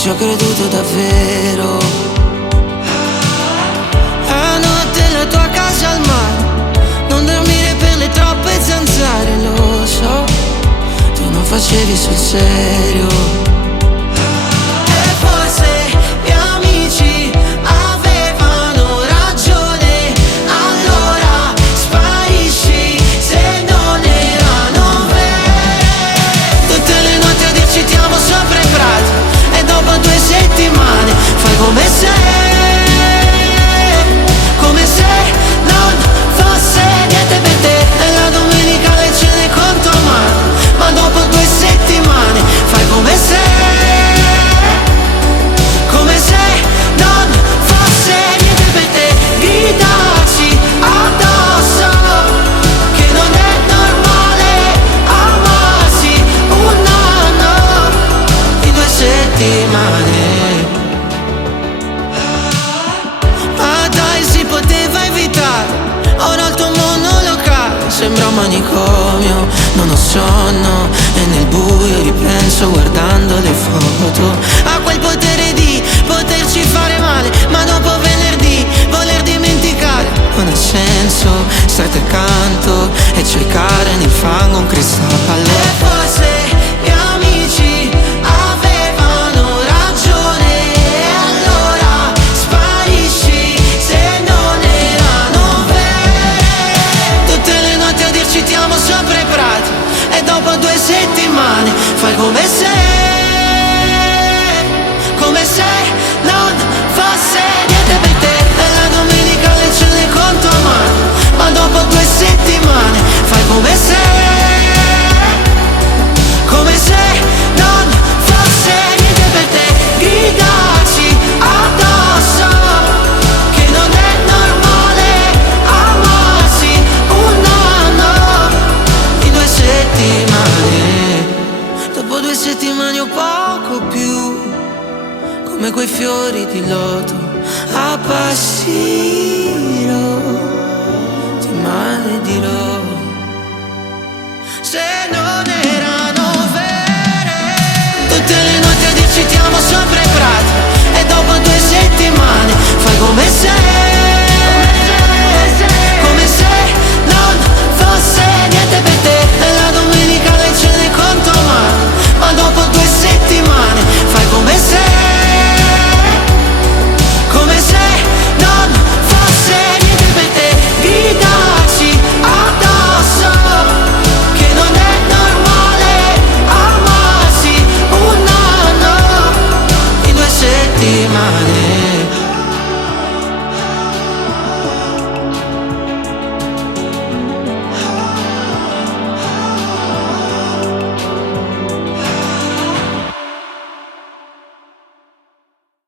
ci ho creduto davvero. La notte la tua casa al mare, non dormire per le troppe zanzare, lo so, tu non facevi sul serio. E forse gli amici avevano ragione, allora sparisci se non erano vere. Tutte le notti a dirci ti amo sopra i prati, e dopo 2 settimane fai come se non fosse niente per te. E la domenica le cene con tua madre, ma dopo 2 settimane fai come se non fosse niente per te. Gridarci addosso che non è normale amarsi un anno di 2 settimane. Ma dai, si poteva evitare, ora il tuo monolocale sembra un manicomio. Non ho sonno e nel buio ripenso guardando le foto a quel potere di poterci fare male, ma dopo venerdì voler dimenticare non ha senso. Starti accanto e cercare nel fango un cristallo. E forse gli amici avevano ragione, e allora sparisci se non erano vere. Tutte le notti a dirci ti amo sopra i prati, e dopo 2 settimane fai come se non fosse niente per te. E la domenica le cene con tua madre, ma dopo 2 settimane fai come se non fosse niente per te. Gridarci addosso che non è normale amarsi un anno di 2 settimane. Dopo 2 settimane o poco più, come quei fiori di loto a Passiro, ti maledirò.